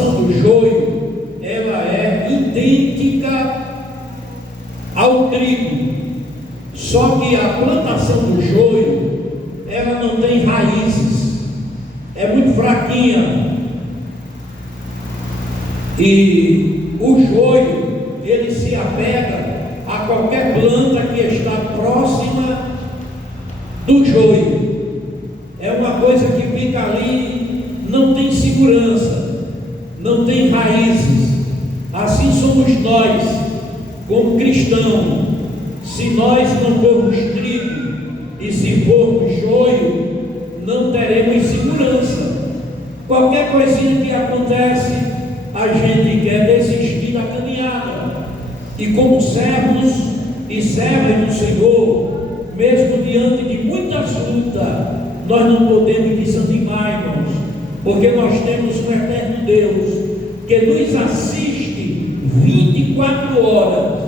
plantação do joio, ela é idêntica ao trigo, só que a plantação do joio, ela não tem raízes, é muito fraquinha, e o joio, ele se apega a qualquer planta que está próxima do joio. É uma coisa que fica ali, não tem segurança, não tem raízes. Assim somos nós, como cristãos. Se nós não formos trigo e se formos joio, não teremos segurança. Qualquer coisinha que acontece, a gente quer desistir da caminhada. E como servos e servas do Senhor, mesmo diante de muitas lutas, nós não podemos desanimar, irmãos, porque nós temos um eterno Deus que nos assiste 24 horas.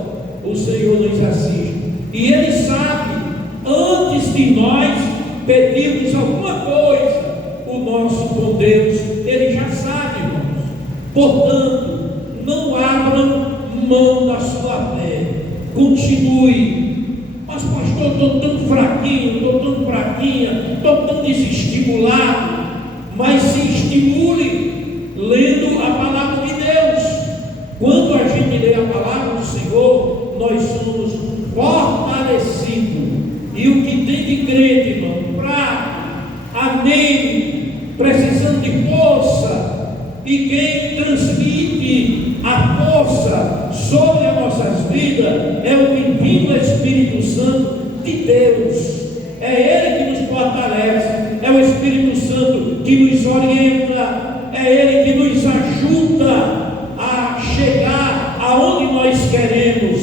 O Senhor nos assiste e Ele sabe, antes de nós pedirmos alguma coisa, o nosso bom Deus, Ele já sabe, irmãos. Portanto, não abram mão da sua fé, continue. Mas pastor, estou tão fraquinho, estou tão fraquinha, estou tão desestimulado. Mas se estimule lendo a palavra de Deus. Quando a gente lê a palavra do Senhor, nós somos fortalecidos. E o que tem de crente, irmão, amém, precisando de força, e quem transmite a força sobre as nossas vidas é o Divino Espírito Santo de Deus. É Ele que nos fortalece, é o Espírito Santo que nos orienta, é Ele que nos ajuda a chegar aonde nós queremos.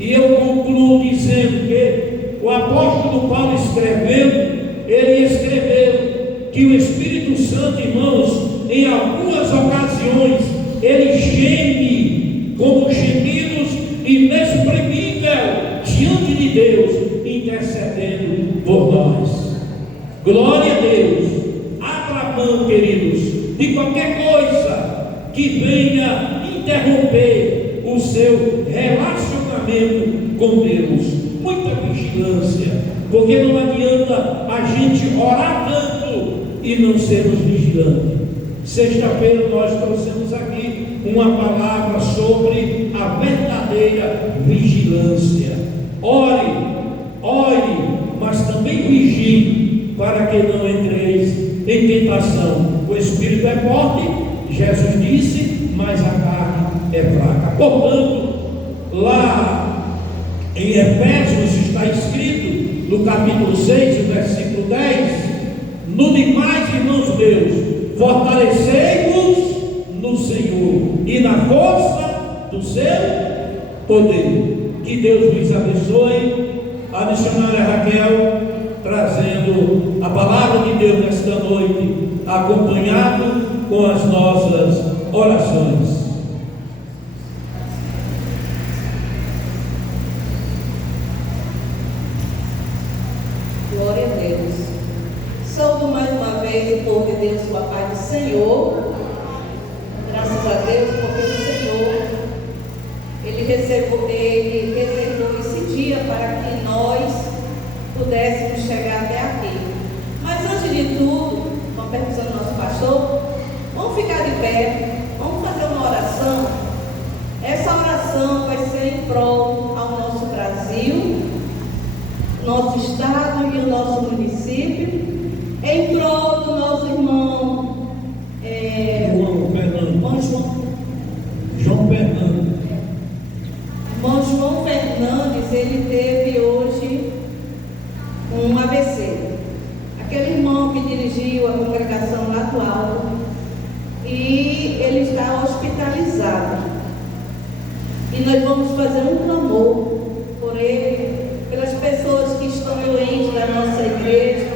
E eu concluo dizendo que o apóstolo Paulo ele escreveu que o Espírito Santo, irmãos, em algumas ocasiões, ele geme como gemidos inexprimíveis diante de Deus, intercedendo por nós. Glória a Deus. Abra a mão, queridos, de qualquer coisa que venha interromper o seu relacionamento com Deus. Muita vigilância, porque não adianta a gente orar tanto e não sermos vigilantes. Sexta-feira nós trouxemos aqui uma palavra sobre a verdadeira vigilância. Ore, mas também vigie, para que não entreis em tentação. O espírito é forte, Jesus disse, mas a carne é fraca. Portanto, lá em Efésios está escrito, no capítulo 6, versículo 10, no demais, irmãos meus, fortalecei-vos no Senhor e na força do seu poder. Que Deus nos abençoe. A missionária Raquel trazendo a palavra de Deus nesta noite, acompanhado com as nossas orações. Glória a Deus. Saúdo mais uma vez o povo de Deus, com a paz do Senhor. Graças a Deus, porque o Senhor, Ele reservou esse dia para que nós pudéssemos chegar até aqui. Mas antes de tudo, com a permissão do nosso pastor, vamos ficar de pé, vamos fazer uma oração. Essa oração vai ser em prol ao nosso Brasil, nosso estado e o nosso município, em prol do nosso irmão João Fernando. Irmão João Fernandes, ele teve hoje um AVC. Aquele irmão que dirigiu a congregação lá do Alto, e ele está hospitalizado. E nós vamos fazer um clamor por ele, pelas pessoas que estão doentes da nossa igreja.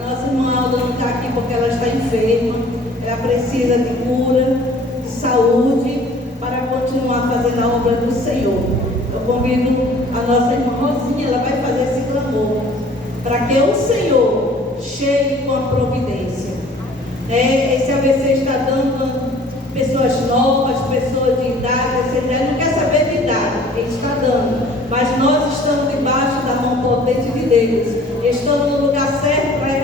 A nossa irmã Alda não está aqui porque ela está enferma, ela precisa de cura, de saúde, para continuar fazendo a obra do Senhor. Eu convido a nossa irmã Rosinha, ela vai fazer esse clamor, para que o Senhor chegue com a providência. Esse AVC está dando pessoas novas, pessoas de idade, ele não quer saber de idade, ele está dando, mas nós estamos debaixo da mão potente de Deus, e estamos no lugar certo para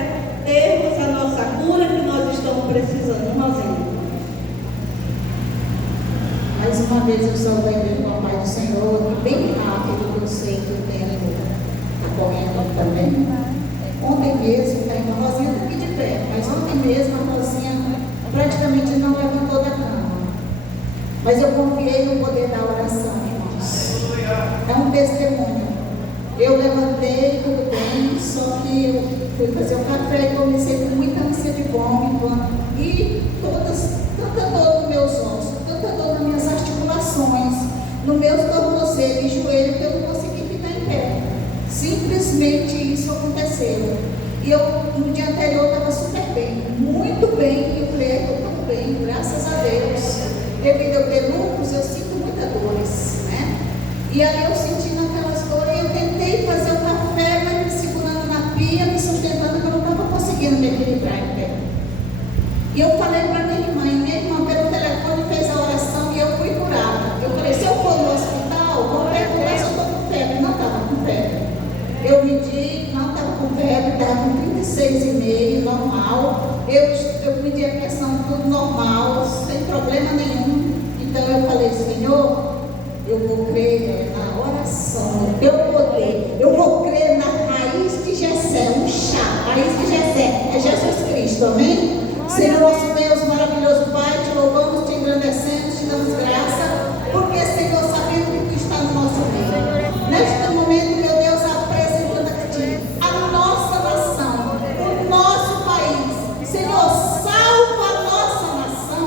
termos a nossa cura que nós estamos precisando, irmãozinho. Mais uma vez eu salvo a igreja com a paz do Senhor, bem rápido, que eu sei que o tempo está correndo também. Ontem mesmo, a irmã Rosinha está aqui de pé, mas ontem mesmo a Rosinha praticamente não levantou da cama. Mas eu confiei no poder da oração, irmãos. É um testemunho. Eu levantei, tudo bem, só que eu fui fazer o café e comecei com muita ânsia de vômito e tanta dor nos meus ossos, tanta dor nas minhas articulações, nos meus tornozelos e joelhos, que eu não consegui ficar em pé. Simplesmente isso aconteceu. E eu, no dia anterior, estava super bem, muito bem, e eu falei, eu estou bem, graças a Deus. Devido eu ter lúpus, eu sinto muitas dores, né? E ali eu senti naquelas dores, eu tentei fazer o café, mas me segurando na pia, me sustentando, que eu não estava conseguindo me equilibrar em pé. E eu falei para minha irmã pelo telefone fez a oração e eu fui curada. Eu falei, se eu for no hospital, vou perguntar se eu estou com febre. Não estava com febre. Eu medi, não estava com febre, estava com 36,5, normal. Eu medi a pressão tudo normal, sem problema nenhum. Então eu falei, Senhor, eu vou crer na oração, no teu poder. Eu vou crer na raiz de Jessé, um chá, raiz de Jessé, é Jesus Cristo, amém? Senhor nosso Deus, maravilhoso Pai, te louvamos, te engrandecemos, te damos graça, porque, Senhor, sabemos que tu está no nosso meio. Neste momento, meu Deus, apresentando a ti a nossa nação, o nosso país. Senhor, salva a nossa nação,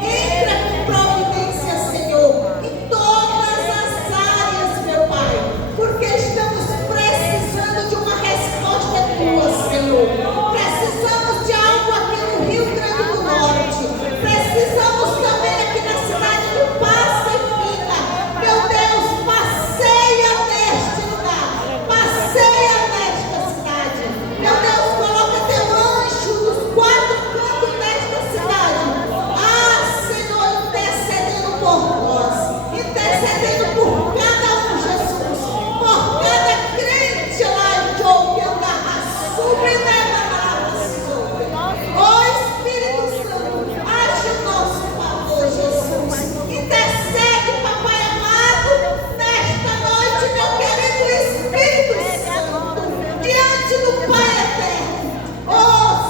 entra com providência, Senhor, em todas as áreas, meu Pai, porque estamos precisando de uma resposta tua, Senhor. Precisamos de algo aqui no Rio Grande do Norte. Precisamos também aqui na cidade do Passo e Fina. Meu Deus, passeia neste lugar. Passeia nesta cidade. Meu Deus, coloca teu anjo nos quatro cantos desta cidade. Ah, Senhor, intercedendo por nós. Intercedendo por cada um, Jesus. Por cada crente lá em Jogo, Andarra, Subrenema. Ó Espírito Santo, age em nosso favor, Jesus. Intercede, Papai amado, nesta noite, meu querido Espírito Santo, diante do Pai eterno. Ó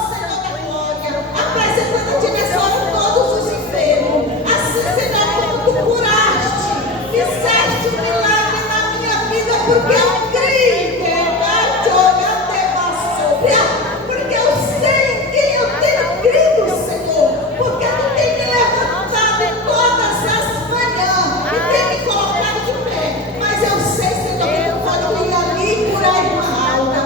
Senhor da glória, apresentando-te nessa hora todos os enfermos. Assim, Senhor, como tu curaste, fizeste um milagre na minha vida, porque eu creio que porque eu sei em quem eu tenho crido, Senhor, porque tu tem me levantado todas as manhãs e tem me colocado de pé. Mas eu sei, Senhor, que tu pode ir ali e curar a irmã Alda,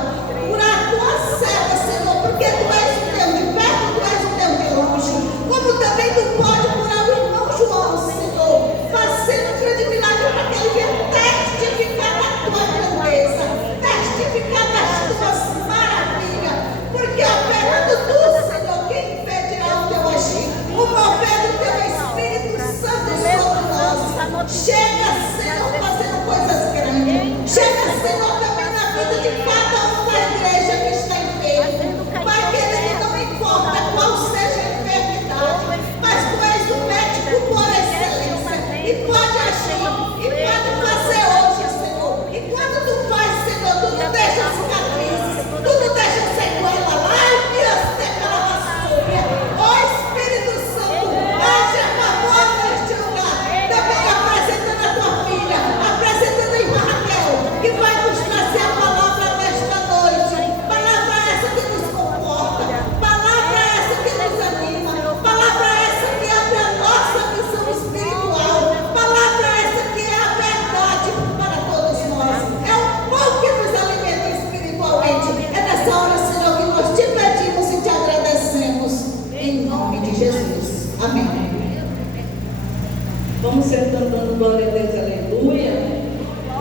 curar a tua serva, Senhor, porque tu és o Deus de perto, tu és o Deus de longe. Como também tu pode curar o irmão João, Senhor, fazendo um grande milagre para que ele venha testificar da tua grandeza, testificar das tuas maravilhas, porque operando tu, Senhor, quem impedirá o teu agir? O mover do teu Espírito Santo sobre nós. Chega, Senhor, fazendo coisas grandes. Chega, Senhor, também na vida de cada um da igreja que está enfermo. Pai querido, não importa qual seja a enfermidade, mas tu és o médico por excelência e pode agir, e pode fazer hoje, Senhor. E quando tu faz, Senhor, tu não deixa cicatrizes, tu não deixa sequela lá, e as sequelas sobre. Ó Espírito Santo, age a favor neste lugar. Também apresentando a tua filha, apresentando a irmã Raquel, que vai nos trazer a palavra nesta noite. Palavra essa que nos conforta, palavra essa que nos anima, palavra essa que abre a nossa visão espiritual, palavra essa que é a verdade para todos nós. É o pão que nos alimenta espiritualmente. É nessa hora, Senhor, que nós te pedimos e te agradecemos. Em nome de Jesus. Amém. Vamos sentando, dando glória a Deus, aleluia.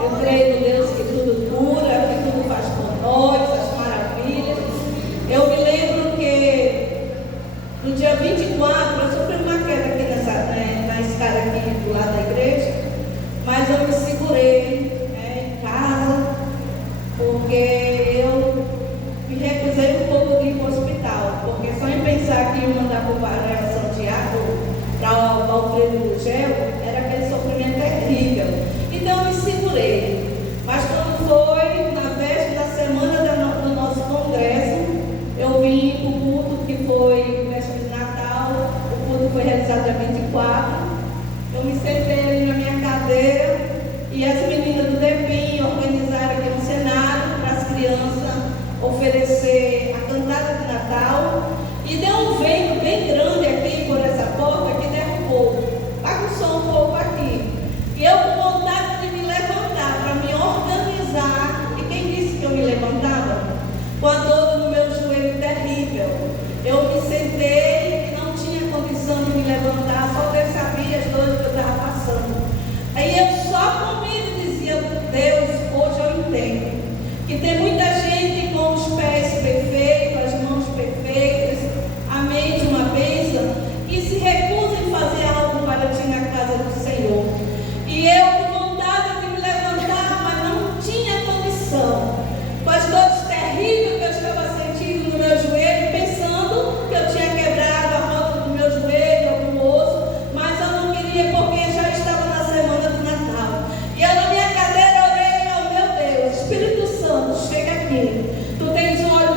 Eu creio no Deus que tudo cura, que tudo faz por nós, as maravilhas. Eu me lembro que no dia 20 24, eu sofri uma queda aqui na escada aqui do lado da igreja, mas eu me segurei em casa, porque eu me recusei um pouco de ir para o hospital, porque só em pensar que ia mandar para o Varela Santiago, para o Alfredo do Gel, era aquele sofrimento terrível. Então eu me segurei. Mas quando foi na véspera da semana do nosso congresso, eu vim para o culto que foi véspera de Natal, o culto foi realizado dia 24. Eu me sentei ali na minha cadeira e as meninas do DEPIM organizaram aqui um cenário para as crianças oferecer a cantada de Natal, e deu um vento bem grande aqui por essa porta que derrubou, bagunçou um pouco aqui, e eu com vontade de me levantar para me organizar. E quem disse que eu me levantava? Com a dor no meu joelho terrível, eu me sentei e não tinha condição de me levantar, só Deus sabia as dores que eu estava passando. Aí eu só comigo dizia: Deus, hoje eu entendo que tem muita gente com os pés perfeitos, as mãos perfeitas, a mente uma bênção, que se recusa em fazer algo para ti na casa do Senhor. E eu com vontade de me levantar, mas não tinha condição, com as dores terríveis que eu estava sentindo no meu joelho, pensando que eu tinha quebrado a roda do meu joelho, algum osso, mas eu não queria, porque já estava na semana do Natal. E eu na minha cadeira orei: oh meu Deus, Espírito Santo, chega aqui. Tu tens um olho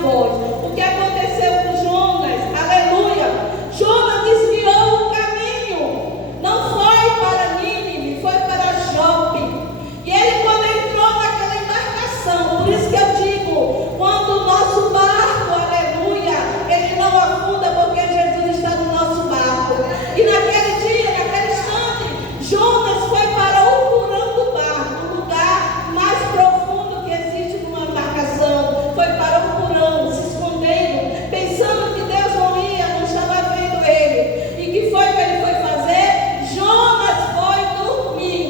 voz. O que aconteceu com Jonas? Aleluia! Jonas desviou o caminho. Não foi para Nínive, foi para Jope. E ele, quando entrou naquela embarcação, por isso que eu digo, quando o nosso barco, aleluia, ele não afunda, porque Jesus está no nosso barco. E naquele dia, naquele instante, Jonas foi para o porão do barco, o lugar mais profundo que existe numa embarcação. Foi para o porão, se escondendo, pensando que Deus não estava vendo ele. E que foi que ele foi fazer? Jonas foi dormir,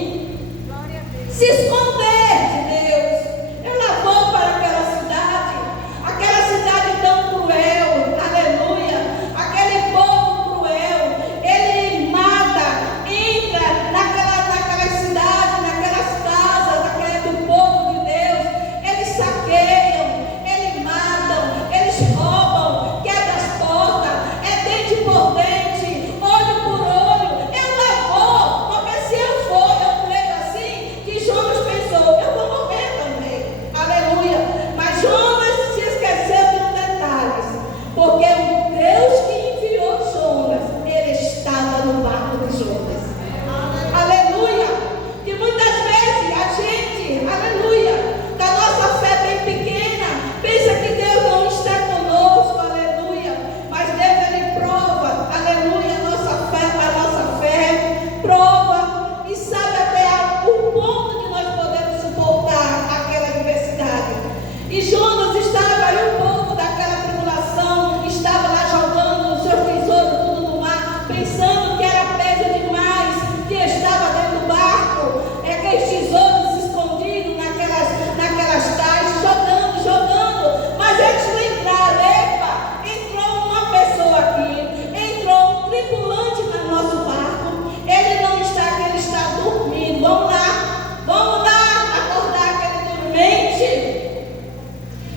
se esconder de Deus. Ela foi para aquela cidade tão cruel, aleluia, aquele povo cruel. Ele mata, entra naquela cidade, naquelas casas do povo de Deus. Eles saqueiam, eles matam, eles roubam, quebram as portas, é dente por dente, olho por olho. Eu vou, porque se eu for, eu creio assim, que Jonas pensou, eu vou morrer também, aleluia. Mas Jonas se esqueceu dos detalhes, porque o Deus que enviou Jonas, ele estava no barco de Jonas, aleluia. E muitas vezes a gente, aleluia, da nossa fé bem pequena, pensa que Deus não está conosco, aleluia. Mas Deus, ele prova, aleluia, a nossa fé, prova e sabe até o ponto que nós podemos suportar aquela adversidade. E Jonas estava, e o povo daquela tribulação estava lá jogando o seu tesouro tudo no mar, pensando que era peso demais, que estava dentro do barco, aqueles tesouros escondidos naquelas tais, jogando, mas eles lembraram, epa, entrou uma pessoa aqui, entrou um tripulante no nosso barco, ele não está aqui, ele está dormindo, vamos lá acordar aquele dormente.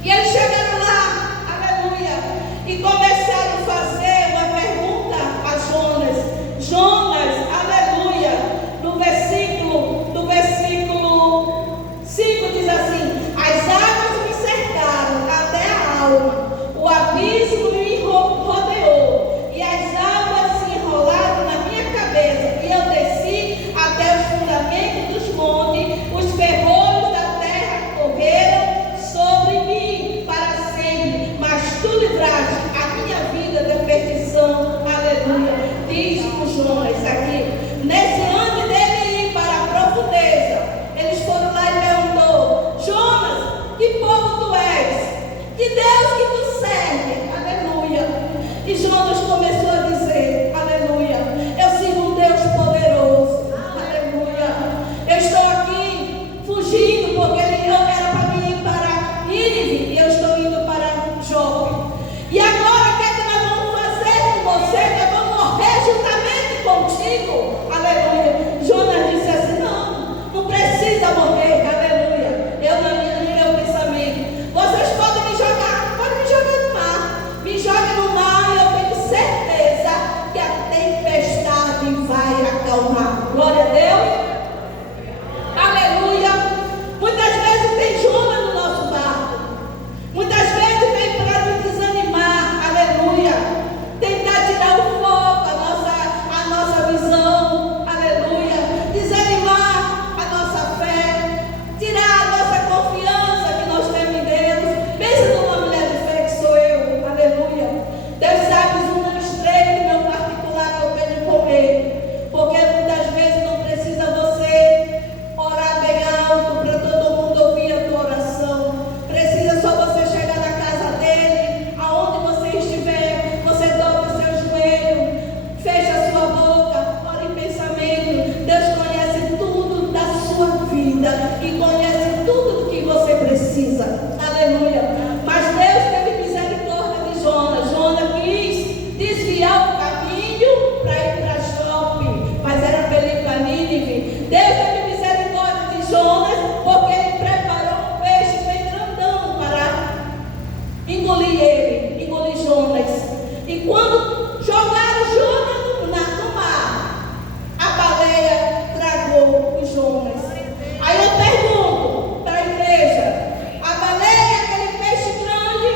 E eles chegaram lá, aleluia, e começaram a fazer uma pergunta a Jonas. Jonas, aleluia, no versículo 5 diz assim: as águas me cercaram até a alma, o abismo me rodeou, e as águas se enrolaram na minha cabeça, e eu desci até os fundamentos dos montes, os ferrolhos da terra correram sobre mim para sempre, mas tu livraste a minha vida da perdição, aleluia. Diz o Jonas aqui, nesse ano dele ir para a profundeza, eles foram lá e perguntou: Jonas, que povo tu és? Que Deus que tu serve? Aleluia. E Jonas começou a dizer, aleluia, eu sirvo um Deus poderoso, aleluia. Eu estou aqui fugindo porque ele era para mim ir para Nínive e eu estou indo para Jope. E agora o que é que nós vamos fazer com você? Nós vamos morrer juntamente contigo, aleluia. Jonas disse assim: não precisa morrer, aleluia. No meu pensamento, vocês podem me jogar no mar, me joguem no mar e eu tenho certeza que a tempestade vai acalmar. Glória a Deus, aleluia. Muitas vezes tem Jonas no nosso barco, muitas vezes vem para nos desanimar, aleluia, tentar tirar o foco, a nossa visão, aleluia, desanimar a nossa fé, tirar a nossa confiança que nós temos em Deus. Pensa numa mulher de fé que sou eu, aleluia. Deus sabe os números 3 do meu particular que eu tenho com ele, porque muitas vezes não precisa você orar bem alto para todo mundo ouvir a tua oração. Precisa só você chegar na casa dele, aonde você estiver, você dobra o seu joelho, fecha a sua boca, ora em pensamento. Deus conhece tudo da sua vida e conhece tudo do que você precisa, aleluia. Mas Deus teve misericórdia de Jonas. Jonas quis desviar o caminho para ir para Jope, mas era para ele ir para Nínive. Deus teve misericórdia de Jonas, porque ele preparou um peixe bem grandão para engolir Jonas. E quando jogaram Jonas no mar, a baleia tragou o Jonas. Aí eu pergunto para a igreja: a baleia, aquele peixe grande,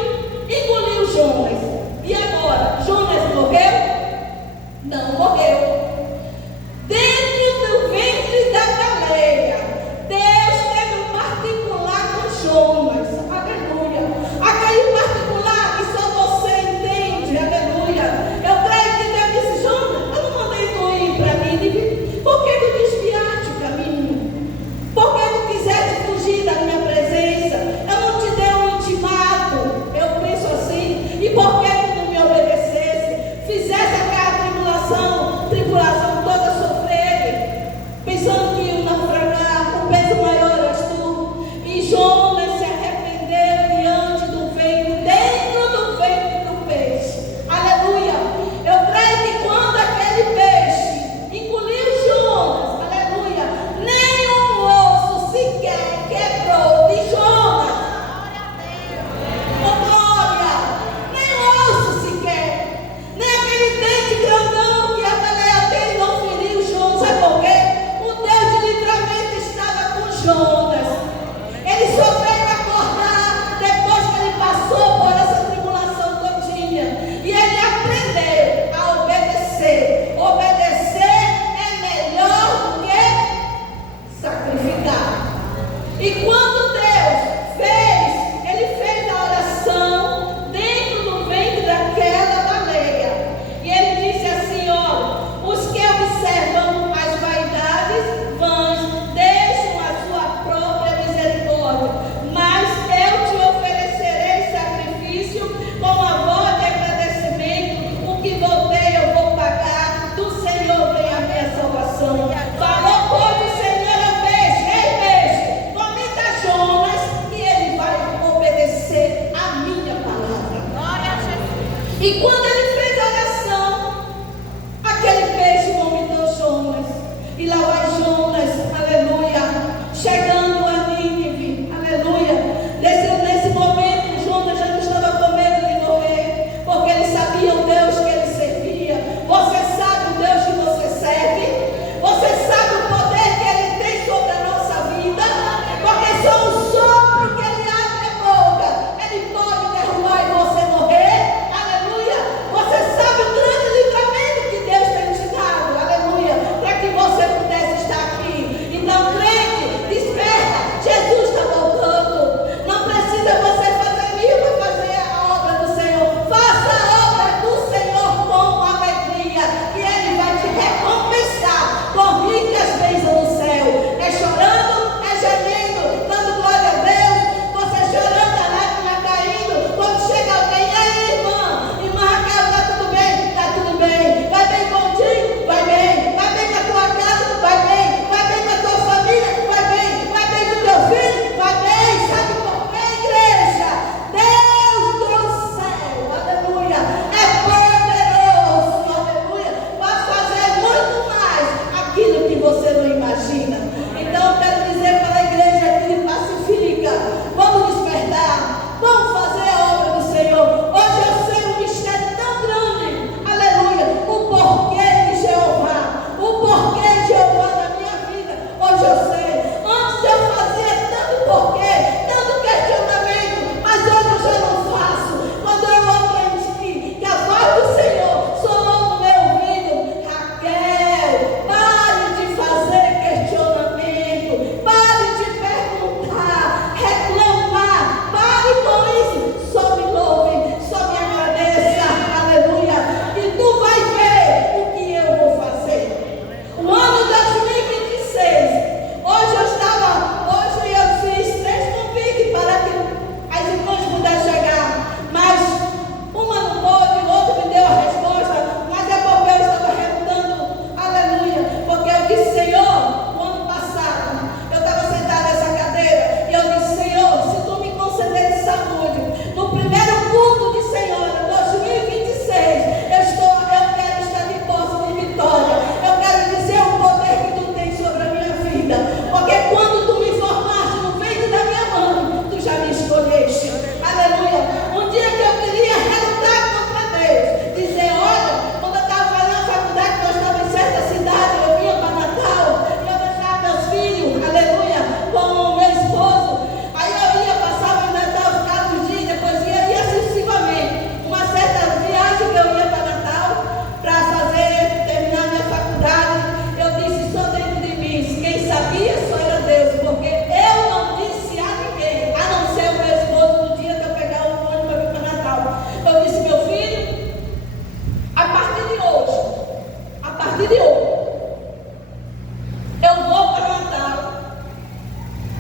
E quando ele fez a oração, aquele peixe vomitou Jonas. E lá vai Jonas, aleluia, chegando a Nínive, aleluia. Nesse momento, Jonas já não estava com medo de morrer, porque ele sabia o Deus que ele servia. Você sabe o Deus que você serve? Você sabe o poder que ele tem sobre a nossa vida? Porque só o sopro que ele abre a boca, ele pode derrubar e você morrer. Aleluia. Você sabe o grande livramento que Deus tem te dado, aleluia, para que você pudesse estar aqui. Então, crente, desperta, Jesus está voltando. Não precisa você fazer mil para fazer a obra do Senhor. Faça a obra do Senhor com alegria, que Ele vai te recompensar com ricas bênçãos do céu. É chorando, é gemendo, dando glória a Deus. Você chorando, a lágrima caindo. Quando chega alguém, aí, irmã Raquel, está tudo bem? Está tudo bem. Vai bem contigo? Vai bem. Vai bem com a tua casa? Vai bem. Vai bem com a tua família? Vai bem. Vai bem com o teu filho? Vai bem. Sabe por quê, igreja? Deus do céu, aleluia, é poderoso, aleluia, vai fazer muito mais aquilo que você não imagina. Então eu quero dizer para a igreja aqui de Pacifica: vamos despertar, vamos fazer a obra do Senhor. Hoje eu sei um mistério tão grande, aleluia, o porquê de Jeová, o porquê de Jeová na minha vida. Hoje eu sei. Antes eu fazia tanto porquê, tanto questionamento, mas hoje eu já não faço. Quando eu aprendi que a voz do Senhor soou no meu ouvido: Raquel, pare de fazer questionamento, pare de perguntar, reclamar, pare com isso, só me louve, só me agradeça, aleluia, e tu vai ver o que eu vou fazer. O ano 2026, hoje eu fiz 3 convites para que as irmãs pudessem chegar, mas uma não pôde, o outro me deu a resposta, mas é porque eu estava relutando, aleluia, porque eu disse: Senhor, no ano passado, eu estava sentada nessa cadeira, e eu disse: Senhor, se tu me concederes saúde, no primeiro culto de Senhora, 2026, eu quero estar de posse de vitória, eu quero dizer o poder que tu tens sobre a minha vida, porque quando tu me formaste no ventre da minha mãe, tu já me escolheste, aleluia. Um dia que eu queria relutar contra Deus, dizer: olha, quando eu estava fazendo a faculdade, nós estávamos em certa cidade, eu vinha para Natal, e eu deixava meus filhos, aleluia, com o meu esposo, aí eu ia, passava em Natal, ficava uns dias, depois ia sucessivamente. Uma certa viagem que eu ia para Natal, para terminar minha faculdade, eu disse: só dentro de mim, quem sabia só era Deus, porque eu não disse a ninguém, a não ser o meu esposo, no dia que eu pegar o ônibus para vir para Natal. Eu disse: meu filho, a partir de hoje, eu vou para Natal.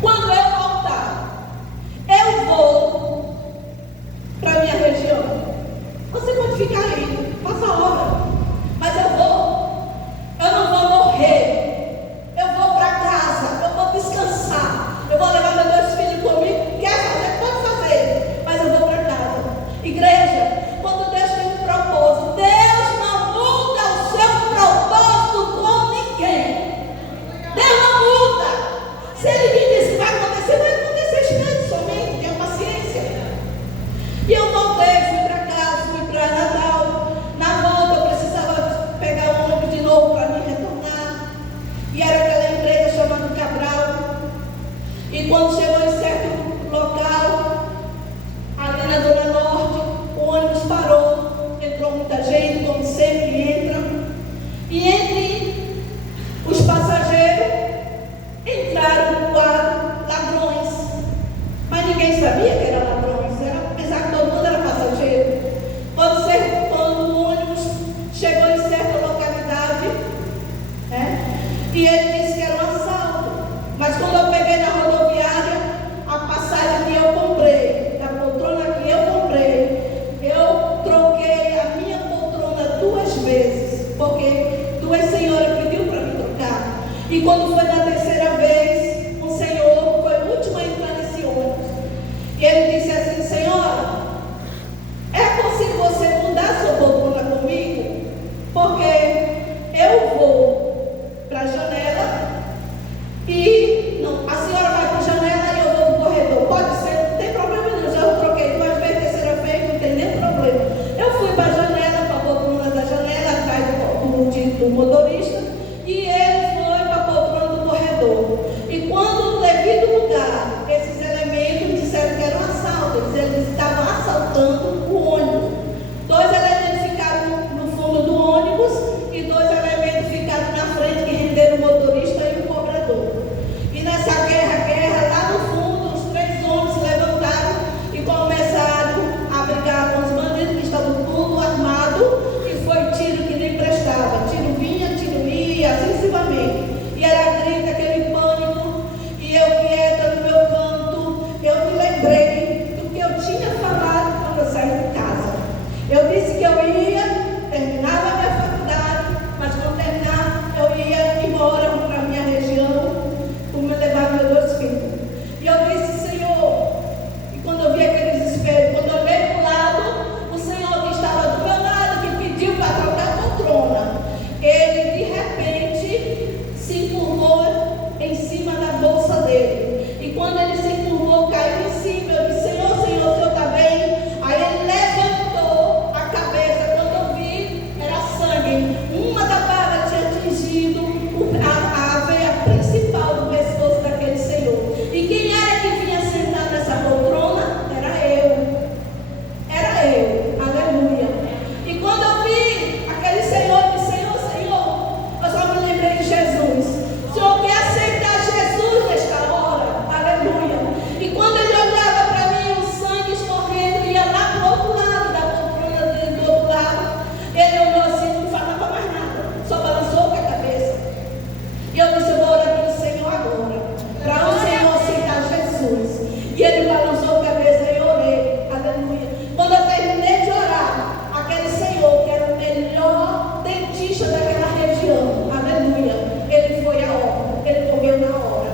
Quando eu voltar, eu vou para minha região. Você pode ficar aí, faça a obra, mas eu não vou morrer. Eu vou para casa, eu vou descansar, eu vou levar meus 2 filhos comigo. Quer fazer? Pode fazer, mas eu vou para casa. Igreja, quando Deus tem um propósito, Deus não muda o seu propósito com ninguém. Deus não muda. Se Ele me disse que vai acontecer, vai acontecer. Espere somente, tenha paciência. E eu voltei, fui para casa, fui para Natal. Na volta eu precisava pegar o ônibus de novo para me retornar. E era aquela empresa chamada Cabral. E quando chegou em certo local, ali na Zona Norte, o ônibus parou. Entrou muita gente, como sempre entra. E entre os passageiros entraram 4 ladrões. Mas ninguém sabia que eram ladrões, apesar que todo mundo era passageiro. Quando o ônibus chegou em certa localidade, e ele disse que era um assalto. Mas quando eu peguei na rodoviária, a passagem que eu comprei, a poltrona que eu comprei, eu troquei a minha poltrona 2 vezes, porque 2 senhoras pediu para me trocar. E quando foi na 3ª vez, um senhor foi o último a entrar nesse ônibus. E ele disse assim: Senhora, é possível você mudar sua o motorista, e ele foi para a poltrona do corredor. E quando no devido lugar, esses elementos disseram que era um assalto, eles estavam assaltando o ônibus. 2 elementos ficaram no fundo do ônibus e 2 elementos ficaram na frente, que renderam o motorista e o cobrador. E nessa guerra, lá no fundo, os 3 homens se levantaram e começaram a brigar com os bandidos, que estavam tudo armados, e foi tiro que nem prestava. Tiro vinha, tiro ia, assim sucessivamente. E era grito, aquele pânico, e eu quieta no meu canto, eu me lembrei do que eu tinha falado quando eu saí de casa. Eu disse que eu ia, terminava a minha faculdade, mas quando terminar, eu ia embora para a minha região, para me levar meus 2 filhos. E eu disse, Senhor, e quando eu vi aquele desespero, quando eu olhei para o lado, o Senhor que estava do meu lado, que pediu para trocar a poltrona, ele de repente se encurvou em cima da bolsa dele. E quando ele se encurvou, caiu em cima. Eu disse, Senhor, o Senhor está bem? Aí ele levantou a cabeça. Quando eu vi, era sangue. Uma da bala tinha atingido a veia principal do pescoço daquele senhor. E quem era que vinha sentar nessa poltrona? Era eu. Era eu. Aleluia. E quando eu vi aquele senhor, eu disse, Senhor, eu só me lembrei de Jesus. O Senhor quer aceitar Jesus nesta hora? Aleluia. E quando ele olhava para mim, o sangue escorrendo, ia lá para o outro lado da poltrona dele, do outro lado. Ele olhou assim, não falava mais nada, só balançou com a cabeça. E eu disse, eu vou orar pelo Senhor agora, para o Senhor aceitar Jesus. E ele balançou a cabeça e eu orei. Aleluia. Quando eu terminei de orar, aquele Senhor, que era o melhor dentista daquela região, aleluia, ele foi a hora, ele morreu na hora.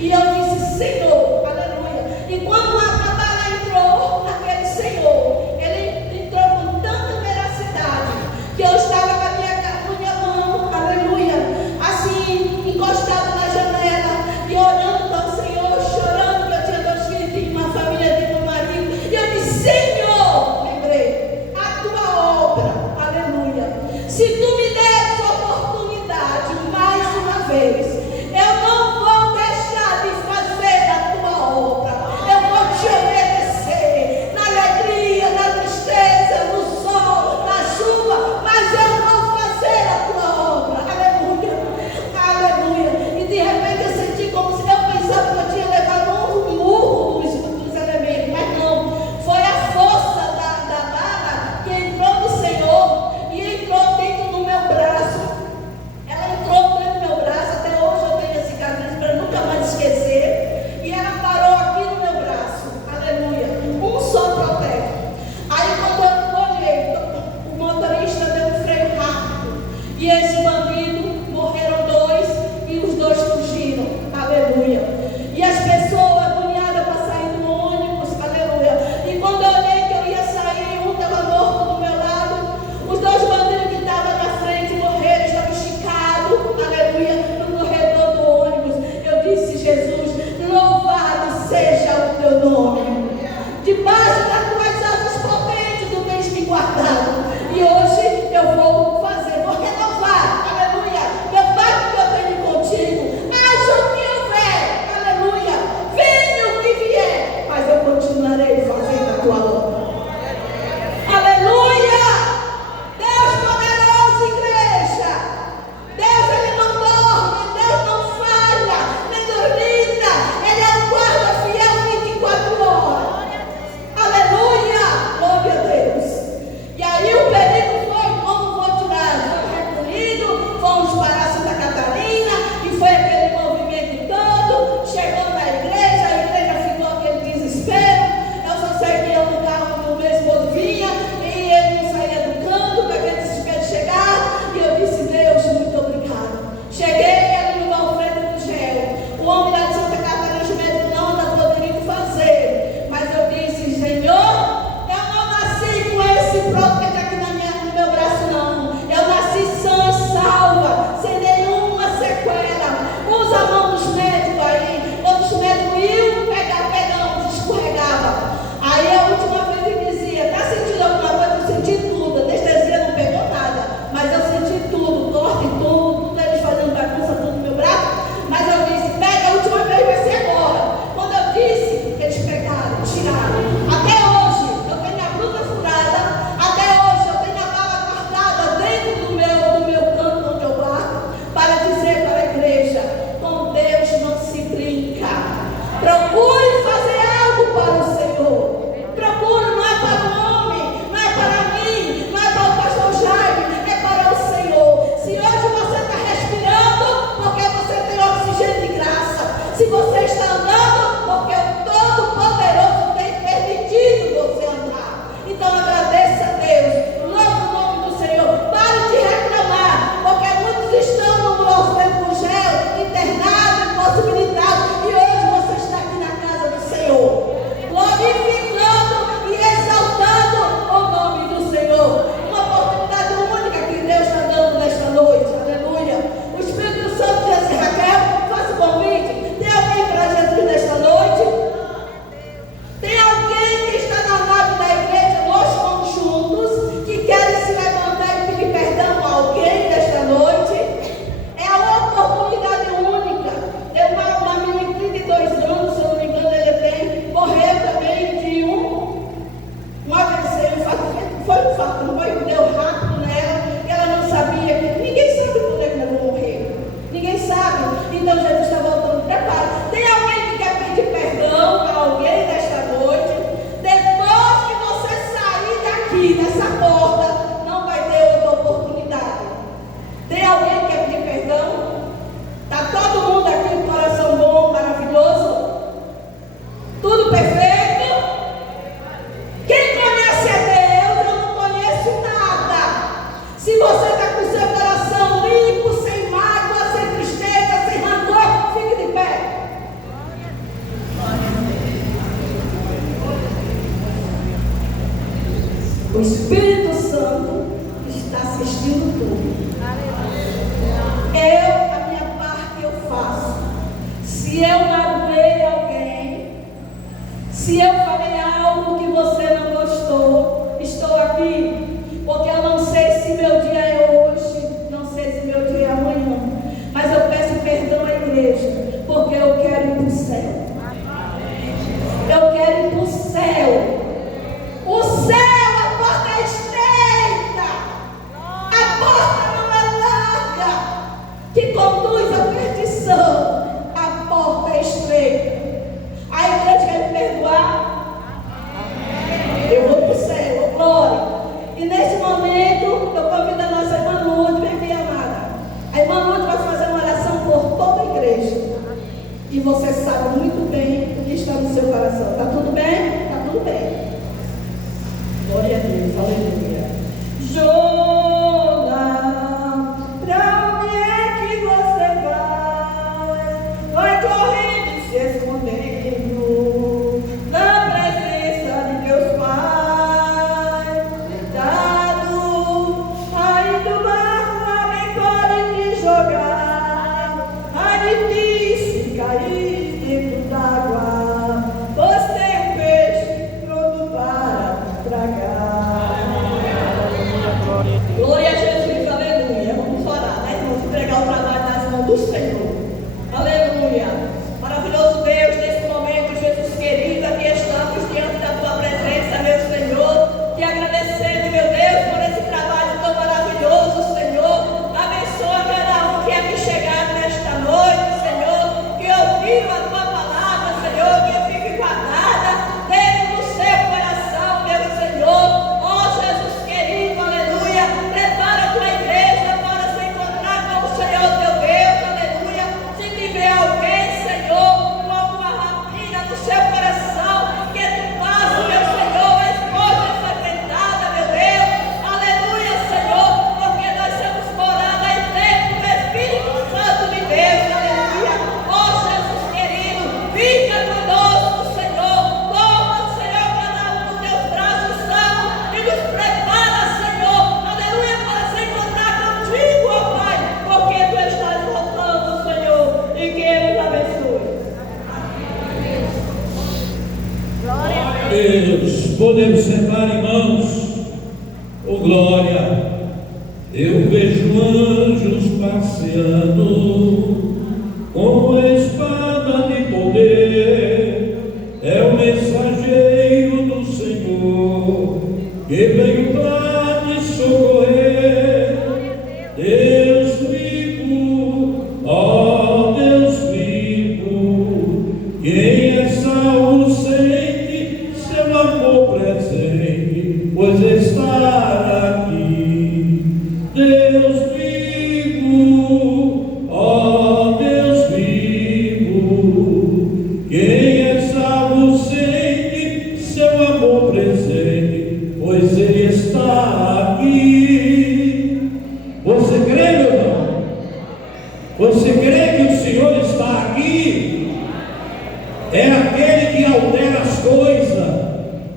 E eu disse, Senhor, aleluia. E quando a bala entrou, aquele Senhor, ele entrou com tanta veracidade, que eu estava com a minha mão, aleluia, assim, encostado na janela, e orando ao Senhor, chorando, que eu tinha 2 filhos, tinha uma família, tinha um marido. E eu disse, Senhor, lembrei, a tua obra, aleluia. Se tu me deres a oportunidade mais uma vez, eu não vou deixar de fazer a tua obra. Eu vou te obedecer na alegria, na tristeza, no sol, na chuva, mas eu vou fazer a tua obra. Aleluia, aleluia. E de repente eu senti como se eu pensava que eu tinha levado um murro dos elementos, mas não. Foi a força da bala que entrou no Senhor e entrou dentro do meu braço. Ela entrou dentro do meu braço, até hoje eu tenho a cicatriz para nunca mais esquecer. E ela parou aqui no meu braço, aleluia. Um só protege. Aí quando eu olhei, o motorista deu um freio rápido. E esse bandido, morreram 2 e os 2 fugiram, aleluia. E as pessoas agoniadas para sair do ônibus, aleluia. E quando eu olhei que eu ia sair, um estava morto do meu lado, os 2 bandidos que estavam na frente morreram, estavam esticados, aleluia, no corredor do ônibus. Eu disse, Jesus, louvado seja o teu nome. Debaixo das tuas asas potentes, tu tens me guardado. E hoje eu vou fazer, vou renovar, aleluia, meu pacto que eu tenho contigo. Haja o que houver, aleluia, venha o que vier, mas eu continuarei fazendo a tua obra. Aleluia! Deus poderoso, igreja. Deus, ele não dorme, Deus não falha, nem dormita. Ele é um guarda fiel 24 horas. Aleluia! Glória a Deus. E aí aqui nessa porta, não vai ter outra oportunidade. Tem alguém que quer pedir perdão? Está todo mundo aqui com coração bom, maravilhoso? Tudo perfeito? Quem conhece a Deus, eu não conheço nada. Se você está com seu coração limpo, sem mágoa, sem tristeza, sem rancor, fique de pé. O Espírito Santo está assistindo tudo. A minha parte eu faço. Se eu magoei alguém, se eu falei algo que você não gostou, estou aqui, porque eu não sei se meu dia é hoje, não sei se meu dia é amanhã, mas eu peço perdão à igreja, porque eu quero ir para o céu. Eu quero ir para o céu. O céu, a porta é estreita, a porta não é larga, que conduz à perdição. A porta é estreita. A igreja quer me perdoar? Eu vou para o céu, glória. E nesse momento, eu convido a nossa irmã Lourdes, minha amada. A irmã Lourdes vai fazer uma oração por toda a igreja. E você sabe muito bem o que está no seu coração. Está tudo bem? Está tudo bem. Glória a Deus, aleluia. Joga, pra onde é que você vai? Vai correndo e se escondendo na presença de Deus Pai. Cuidado, aí do barco alguém pode te jogar. Ai de ti se cair dentro d'água, pois tem um peixe pronto para te tragar. Glória a Jesus, aleluia. Vamos orar, né? Vamos entregar o trabalho nas mãos do Senhor. Aleluia. Maravilhoso Deus, nesse momento, Jesus querido, aqui estamos diante da tua presença, meu Senhor, te agradecendo, meu Deus, por esse trabalho tão maravilhoso, Senhor. Abençoa cada um que é aqui chegado nesta noite, Senhor, que ouviu a tua palavra, Senhor, que fique guardada dentro do seu coração, meu Senhor. Ó Jesus querido, aleluia. Prepara a tua igreja para se encontrar com o Senhor teu Deus, aleluia. Se tiver alguém, Senhor, com alguma rapina no seu coração, que tu faça, meu Senhor, a esposa ensanguentada, meu Deus, aleluia, Senhor, porque nós somos morada e templo do Espírito Santo de Deus, aleluia. Ó Jesus querido, fica conosco, Senhor, toma, Senhor, cada um dos teus braços santos e nos prepara, Senhor, aleluia, para se encontrar contigo, ó Pai, porque tu estás voltando, Senhor, e que Ele nos abençoe. Deus, podemos sentar, irmãos. Oh glória, eu vejo anjos passeando com espada de poder. É o mensageiro do Senhor que veio para te socorrer. Deus vivo, ó Deus vivo, quem é salvo sente seu amor presente, pois está aqui. Deus vivo, ó Deus vivo, quem é salvo sente seu amor presente, pois Ele está aqui. Você crê, meu irmão? Você crê que o Senhor está aqui? É aquele que altera as coisas.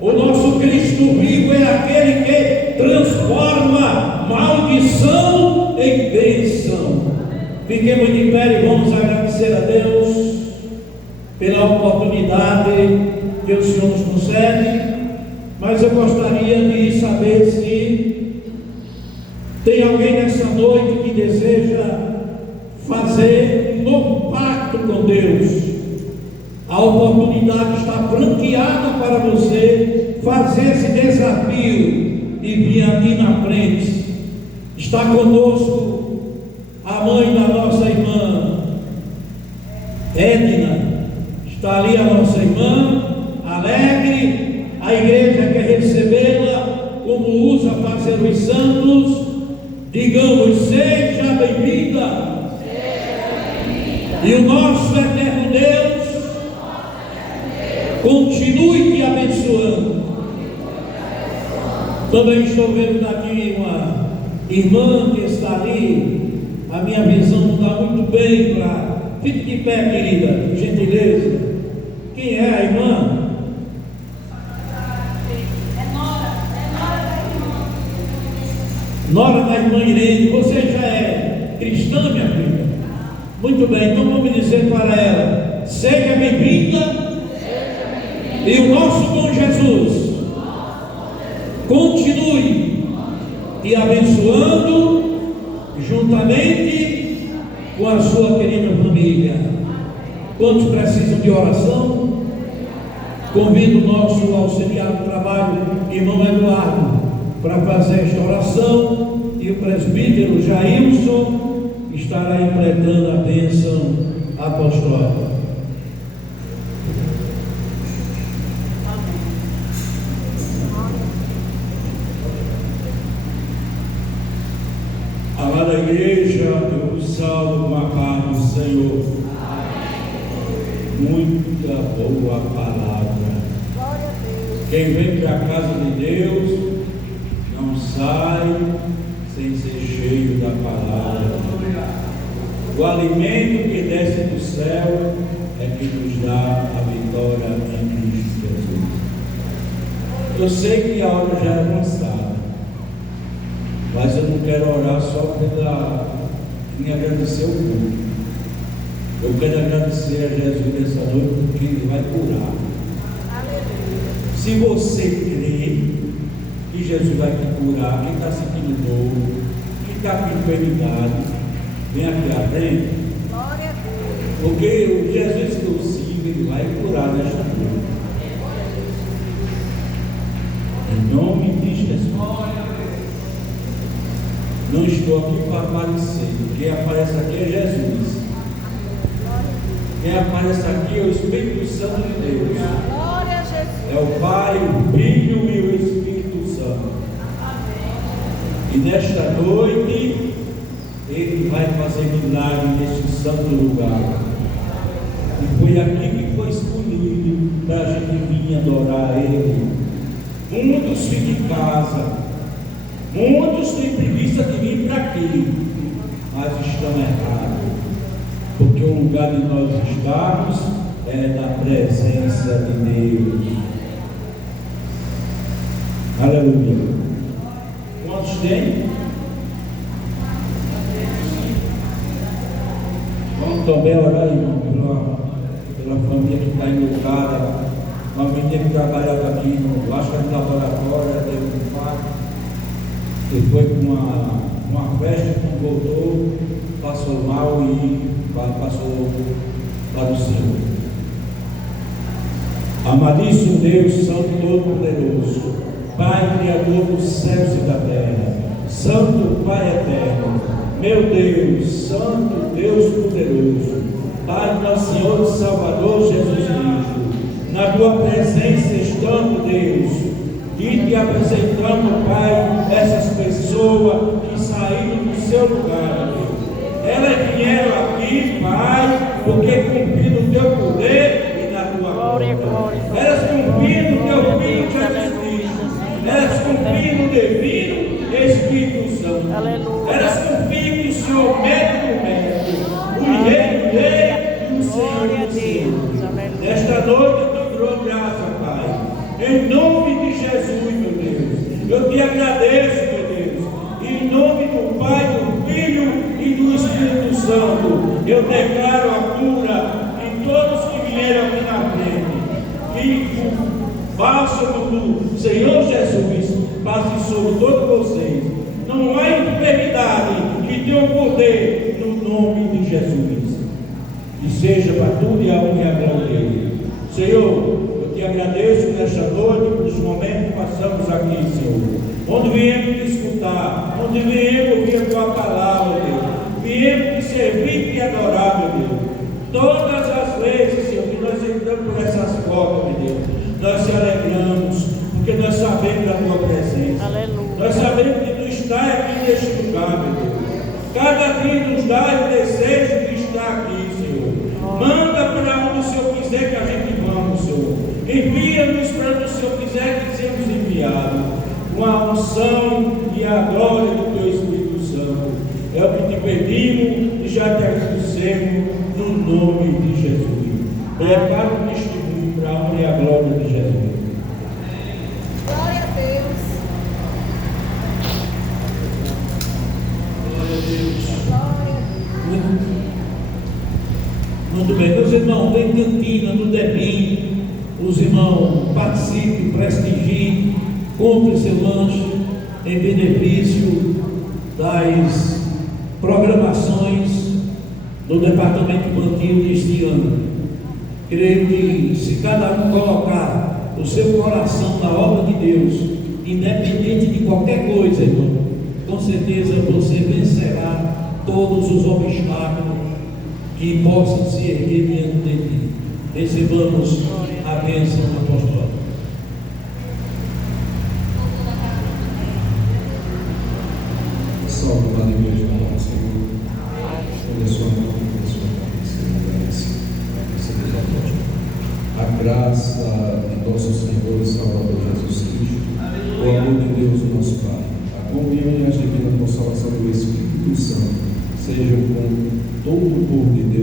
O nosso Cristo vivo é aquele que transforma maldição em bênção. Fiquemos de pé e vamos agradecer a Deus pela oportunidade que o Senhor nos concede. Mas eu gostaria de saber se tem alguém nessa noite que deseja fazer um novo pacto com Deus. A oportunidade está franqueada para você fazer esse desafio e vir aqui na frente. Está conosco a mãe da nossa irmã Edna, está ali a nossa irmã, alegre. A igreja quer recebê-la como Digamos, seja bem-vinda. E o nosso eterno Deus continue te abençoando. Também estou vendo daqui uma irmã que está ali. A minha visão não está muito bem para. Fique de pé, querida, por gentileza. Quem é a irmã? Nora da irmã Irene. Você já é cristã, minha filha? Muito bem, então vamos dizer para ela: seja bem-vinda. E o nosso bom Jesus continue te abençoando juntamente com a sua querida família. Quantos precisam de oração? Convido o nosso auxiliar do trabalho, irmão Eduardo, para fazer esta oração, e o presbítero Jailson estará interpretando a bênção apostólica. Amada igreja, eu vos salvo com a paz do Senhor. Muita boa palavra. Quem vem para a casa de Deus não sai sem ser cheio da palavra. O alimento que desce do céu é que nos dá a vitória em Cristo Jesus. Eu sei que a hora já é avançada, mas eu não quero orar só em agradecer o culto. Eu quero agradecer a Jesus nessa noite, porque Ele vai curar. Se você crê que Jesus vai te curar, quem está sentindo dor, quem está com enfermidade, vem aqui à frente. Porque o Jesus que eu sigo, Ele vai curar nesta noite. Em nome de Jesus. Não estou aqui para aparecer. Quem aparece aqui é Jesus. Quem aparece aqui é o Espírito Santo de Deus. É o Pai, o Filho e o Espírito Santo. E nesta noite Ele vai fazer milagre neste santo lugar. E foi aqui que foi escolhido para a gente vir adorar Ele. Muitos ficam em casa, muitos têm preguiça de vir para aqui, mas estão errados, porque o lugar de nós estarmos é na presença de Deus. Aleluia. Quantos tem? Vamos também orar, irmão, pela família que está enlutada. Uma menina que trabalhava aqui no laboratório, teve um infarto, que foi para uma festa, não voltou, passou mal e passou para o Senhor. Amadíssimo Deus, Santo Todo-Poderoso, Pai Criador dos céus e da terra, Santo Pai Eterno, meu Deus, Santo Deus Poderoso, Pai nosso Senhor e Salvador Jesus Cristo, na tua presença estamos, Deus, e te apresentando, Pai, essas pessoas que saíram do seu lugar, Deus. Elas vieram aqui, Pai, porque cumpriram o teu poder e na tua glória. Elas cumpriram o teu Filho Jesus Cristo. Elas cumpriram o divino Espírito Santo. Aleluia. Elas cumpriram o Senhor médico, o Rei do Rei e o Senhor do Senhor. Nesta noite eu te dou graça, Pai, em nome de Jesus, meu Deus. Eu te agradeço, meu Deus, em nome do Pai, do Filho e do Espírito Santo. Eu declaro a cura em todos que vieram aqui na frente. Que o bálsamo do Senhor Jesus passe sobre todos vocês. Não há enfermidade que tenha o poder no nome de Jesus. E seja para tudo e a honra e a glória dele. Senhor, eu te agradeço nesta noite pelos momentos que passamos aqui, Senhor. Onde viemos te escutar, onde viemos ouvir a tua palavra, Deus. Viemos te servir e te adorar, meu Deus. Todas as vezes, Senhor, que nós entramos por essas portas, meu Deus, nós te alegramos, porque nós sabemos da tua presença. Aleluia. Nós sabemos que tu estás aqui neste lugar, meu Deus. Cada dia nos dá o desejo de estar aqui, Senhor. Manda para onde o Senhor quiser que a gente vamos, Senhor. Envia-nos para onde o Senhor quiser que sejamos enviados. Com a unção e a glória do Teu Espírito Santo. É o que te pedimos e já te agradecemos no nome de Jesus. Prepara o testemunho para a honra e a glória de Jesus. Glória a Deus. Muito bem, meus irmãos, tem cantina do DEBIM, os irmãos participem, prestigiem, comprem seu lanche em benefício das programações do Departamento Infantil deste ano. Creio que se cada um colocar o seu coração na obra de Deus, independente de qualquer coisa, irmão, com certeza você vencerá todos os obstáculos que possam se erguer diante de ti. Recebamos a bênção apostólica. Salve lá na igreja do nosso Senhor. Toda a sua mão, toda a sua cabeça, a graça de nosso Senhor e Salvador Jesus Cristo, o amor de Deus, o nosso Pai, a comunhão e a divina consolação do Espírito Santo, sejam com todo o povo de Deus.